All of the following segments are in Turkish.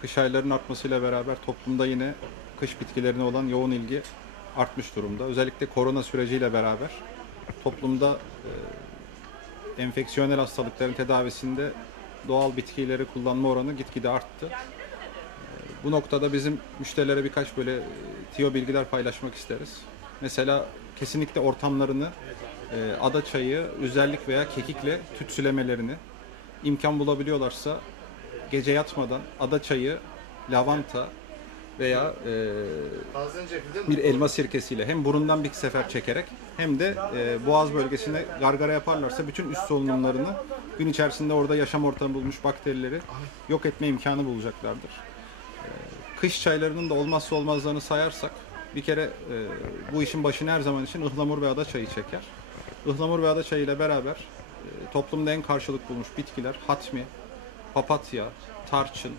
Kış aylarının artmasıyla beraber toplumda yine kış bitkilerine olan yoğun ilgi artmış durumda. Özellikle korona süreciyle beraber toplumda enfeksiyonel hastalıkların tedavisinde doğal bitkileri kullanma oranı gitgide arttı. Bu noktada bizim müşterilere birkaç böyle tiyo bilgiler paylaşmak isteriz. Mesela kesinlikle ortamlarını ada çayı, üzerlik veya kekikle tütsülemelerini, imkan bulabiliyorlarsa gece yatmadan ada çayı, lavanta veya bir elma sirkesiyle hem burundan bir sefer çekerek hem de boğaz bölgesine gargara yaparlarsa bütün üst solunumlarını gün içerisinde orada yaşam ortamı bulmuş bakterileri yok etme imkanı bulacaklardır. Kış çaylarının da olmazsa olmazlarını sayarsak bir kere bu işin başını her zaman için ıhlamur ve ada çayı çeker. Ihlamur ve ada çayı ile beraber toplumda en karşılık bulmuş bitkiler hatmi, papatya, tarçın,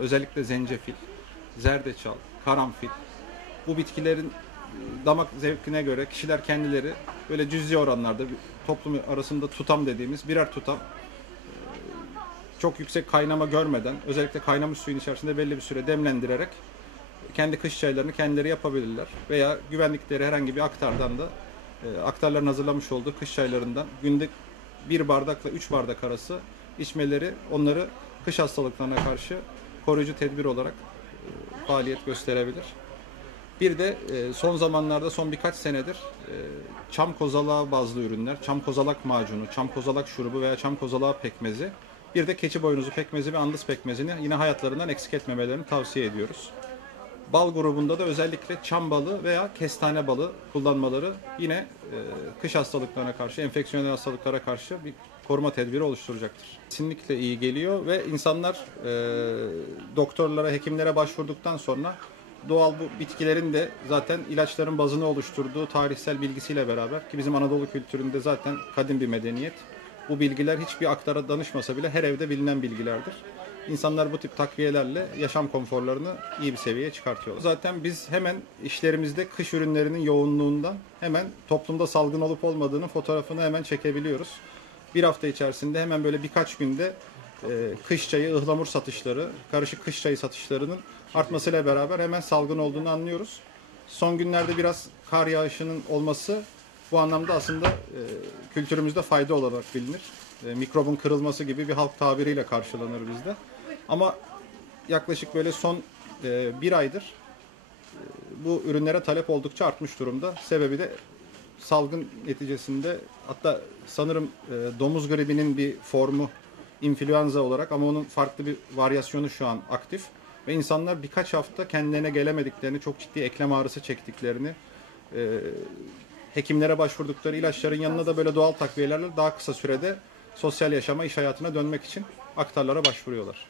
özellikle zencefil, zerdeçal, karanfil. Bu bitkilerin damak zevkine göre kişiler kendileri böyle cüzi oranlarda toplum arasında tutam dediğimiz birer tutam çok yüksek kaynama görmeden özellikle kaynamış suyun içerisinde belli bir süre demlendirerek kendi kış çaylarını kendileri yapabilirler. Veya güvenlikleri herhangi bir aktardan da aktarların hazırlamış olduğu kış çaylarından günde 1 bardakla 3 bardak arası içmeleri onları kış hastalıklarına karşı koruyucu tedbir olarak faaliyet gösterebilir. Bir de son zamanlarda son birkaç senedir çam kozalağı bazlı ürünler, çam kozalak macunu, çam kozalak şurubu veya çam kozalağı pekmezi, bir de keçi boynuzu pekmezi ve andız pekmezini yine hayatlarından eksik etmemelerini tavsiye ediyoruz. Bal grubunda da özellikle çam balı veya kestane balı kullanmaları yine kış hastalıklarına karşı, enfeksiyonel hastalıklara karşı bir koruma tedbiri oluşturacaktır. Kesinlikle iyi geliyor ve insanlar doktorlara, hekimlere başvurduktan sonra doğal bu bitkilerin de zaten ilaçların bazını oluşturduğu tarihsel bilgisiyle beraber ki bizim Anadolu kültüründe zaten kadim bir medeniyet. Bu bilgiler hiçbir aktara danışmasa bile her evde bilinen bilgilerdir. İnsanlar bu tip takviyelerle yaşam konforlarını iyi bir seviyeye çıkartıyorlar. Zaten biz hemen işlerimizde kış ürünlerinin yoğunluğundan hemen toplumda salgın olup olmadığının fotoğrafını hemen çekebiliyoruz. Bir hafta içerisinde hemen böyle birkaç günde kış çayı, ıhlamur satışları, karışık kış çayı satışlarının artmasıyla beraber hemen salgın olduğunu anlıyoruz. Son günlerde biraz kar yağışının olması bu anlamda aslında kültürümüzde fayda olarak bilinir. Mikrobun kırılması gibi bir halk tabiriyle karşılanır bizde. Ama yaklaşık böyle son bir aydır bu ürünlere talep oldukça artmış durumda. Sebebi de salgın neticesinde hatta sanırım domuz gribinin bir formu influenza olarak ama onun farklı bir varyasyonu şu an aktif. Ve insanlar birkaç hafta kendilerine gelemediklerini, çok ciddi eklem ağrısı çektiklerini, hekimlere başvurdukları ilaçların yanına da böyle doğal takviyelerle daha kısa sürede sosyal yaşama, iş hayatına dönmek için aktarlara başvuruyorlar.